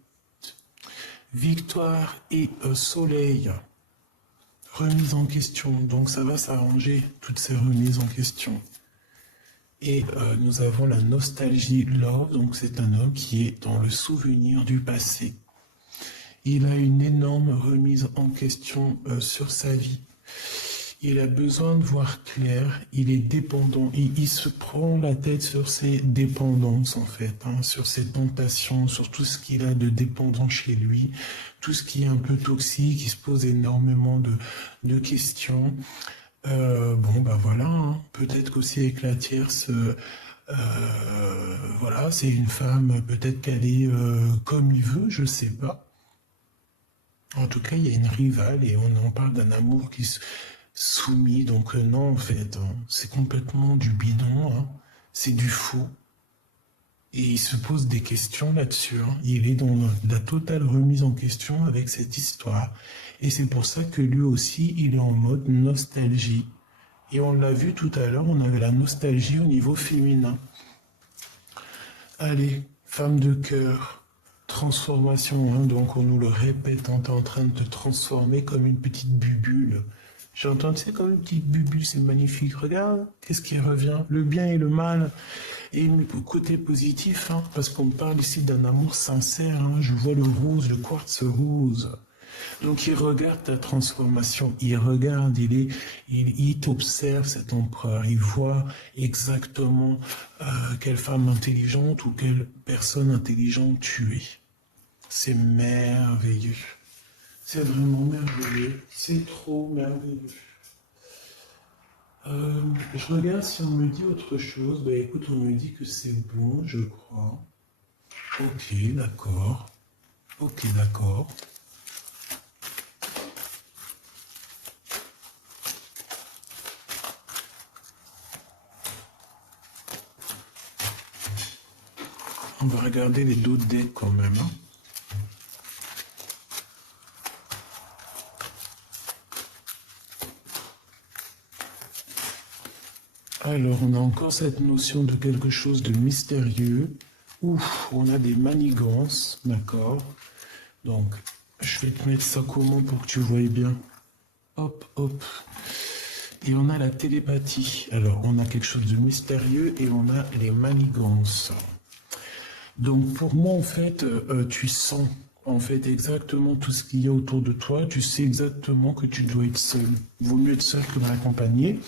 Victoire et soleil. Remise en question, donc ça va s'arranger, toutes ces remises en question. Et nous avons la nostalgie love, donc c'est un homme qui est dans le souvenir du passé. Il a une énorme remise en question sur sa vie. Il a besoin de voir clair, il est dépendant, il se prend la tête sur ses dépendances en fait, hein, sur ses tentations, sur tout ce qu'il a de dépendant chez lui, tout ce qui est un peu toxique, il se pose énormément de questions. Bon, bah voilà, hein. Peut-être qu'aussi avec la tierce, voilà, c'est une femme, peut-être qu'elle est comme il veut, je sais pas. En tout cas, il y a une rivale et on en parle d'un amour qui se soumis, donc non, en fait, hein, c'est complètement du bidon, hein. C'est du faux. Et il se pose des questions là-dessus, hein. Il est dans la totale remise en question avec cette histoire. Et c'est pour ça que lui aussi, il est en mode nostalgie. Et on l'a vu tout à l'heure, on avait la nostalgie au niveau féminin. Allez, femme de cœur, transformation, hein, donc on nous le répète, hein, t'es en train de te transformer comme une petite bubule. J'entends, tu sais, comme une petite bubule, c'est magnifique. Regarde, qu'est-ce qui revient? Le bien et le mal. Et le côté positif, hein, parce qu'on parle ici d'un amour sincère, hein, je vois le rose, le quartz rose. Donc il regarde ta transformation, il regarde, il t'observe cet empereur, il voit exactement quelle femme intelligente ou quelle personne intelligente tu es. C'est merveilleux. C'est vraiment merveilleux. C'est trop merveilleux. Je regarde si on me dit autre chose. Ben écoute, on me dit que c'est bon, je crois. Ok, d'accord. Ok, d'accord. On va regarder les d'autres decks quand même, hein. Alors, on a encore cette notion de quelque chose de mystérieux. Ouf, on a des manigances, d'accord. Donc, je vais te mettre ça comment pour que tu voyes bien. Hop, hop. Et on a la télépathie. Alors, on a quelque chose de mystérieux et on a les manigances. Donc, pour moi, en fait, tu sens en fait exactement tout ce qu'il y a autour de toi. Tu sais exactement que tu dois être seul. Il vaut mieux être seul que mal accompagné.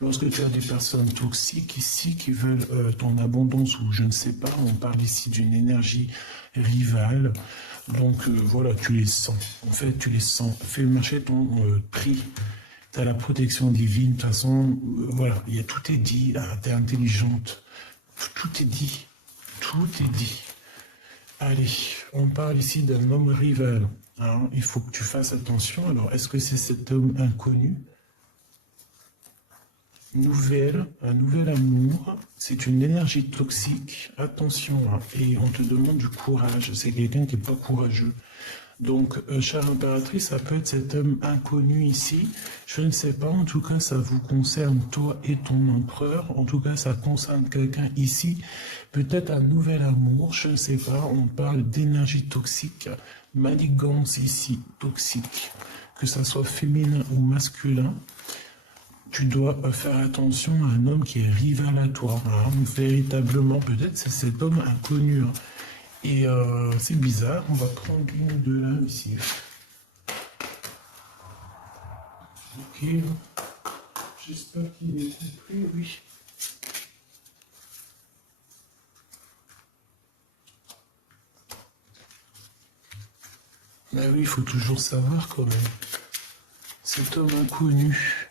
Lorsque tu as des personnes toxiques ici qui veulent ton abondance ou je ne sais pas, on parle ici d'une énergie rivale. Donc voilà, tu les sens. En fait, tu les sens. Fais marcher ton prix. Tu as la protection divine. De toute façon, voilà, tout est dit. Ah, tu es intelligente. Tout est dit. Tout est dit. Allez, on parle ici d'un homme rival, hein. Il faut que tu fasses attention. Alors, est-ce que c'est cet homme inconnu? Un nouvel amour, c'est une énergie toxique. Attention, hein. Et on te demande du courage. C'est quelqu'un qui n'est pas courageux. Donc, chère impératrice, ça peut être cet homme inconnu ici. Je ne sais pas, en tout cas, ça vous concerne, toi et ton empereur. En tout cas, ça concerne quelqu'un ici. Peut-être un nouvel amour, je ne sais pas. On parle d'énergie toxique, manigance ici, toxique. Que ça soit féminin ou masculin, tu dois faire attention à un homme qui est rival à toi, hein. Véritablement, peut-être c'est cet homme inconnu, hein. Et c'est bizarre, on va prendre une de là ici. Ok, j'espère qu'il est compris, oui. Mais oui, il faut toujours savoir quand même. Cet homme inconnu.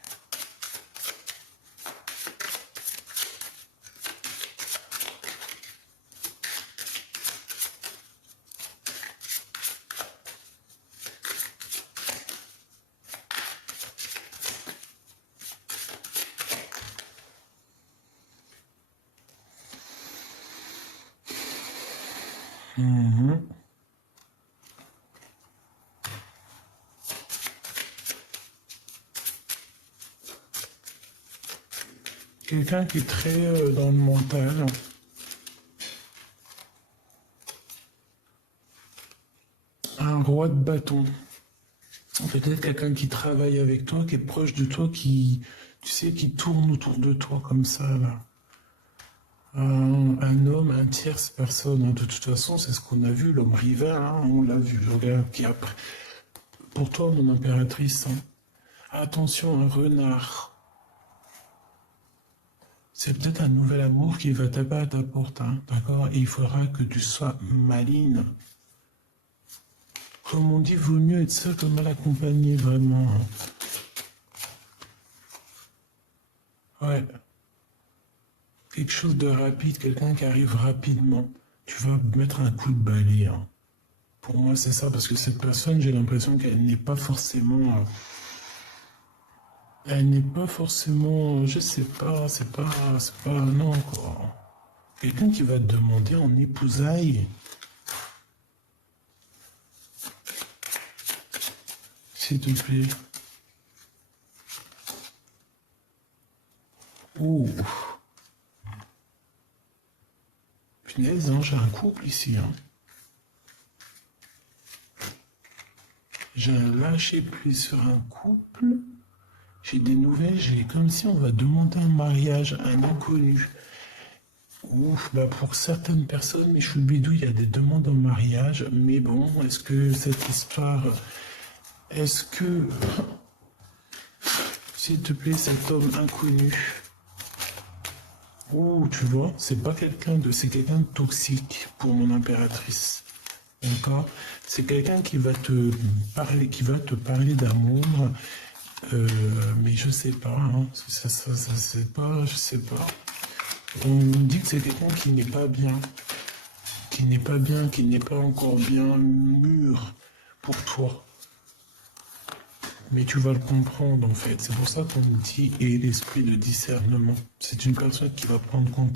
Mhm. Quelqu'un qui est très dans le mental. Un roi de bâton. Peut-être quelqu'un qui travaille avec toi, qui est proche de toi, qui, tu sais, qui tourne autour de toi comme ça, là. Un homme, un tierce personne, hein. De toute façon, c'est ce qu'on a vu, l'homme rival, hein, on l'a vu. Regarde, qui après. Pour toi, mon impératrice, hein. Attention, un renard. C'est peut-être un nouvel amour qui va taper à ta porte, hein, d'accord? Et il faudra que tu sois maligne. Comme on dit, vaut mieux être seul que mal accompagné, vraiment, hein. Ouais. Quelque chose de rapide, quelqu'un qui arrive rapidement. Tu vas mettre un coup de balai, hein. Pour moi, c'est ça, parce que cette personne, j'ai l'impression qu'elle n'est pas forcément. Elle n'est pas forcément. Je sais pas, c'est pas. C'est pas. Non, quoi. Quelqu'un qui va te demander en épousailles, s'il te plaît. Ouh. Punaise, hein, j'ai un couple ici, hein. J'ai un lâcher prise sur un couple. J'ai des nouvelles, j'ai comme si on va demander un mariage à un inconnu. Ouf, bah pour certaines personnes, mes choubidous, il y a des demandes en mariage, mais bon, est-ce que cette histoire, est-ce que, s'il te plaît, cet homme inconnu, ouh, tu vois, c'est pas quelqu'un de, c'est quelqu'un de toxique pour mon impératrice. D'accord? C'est quelqu'un qui va te parler d'amour, mais je sais pas, hein, ça, c'est pas, je sais pas. On me dit que c'est quelqu'un qui n'est pas bien, qui n'est pas encore bien mûr pour toi. Mais tu vas le comprendre en fait. C'est pour ça qu'on me dit et l'esprit de discernement. C'est une personne qui va prendre contact.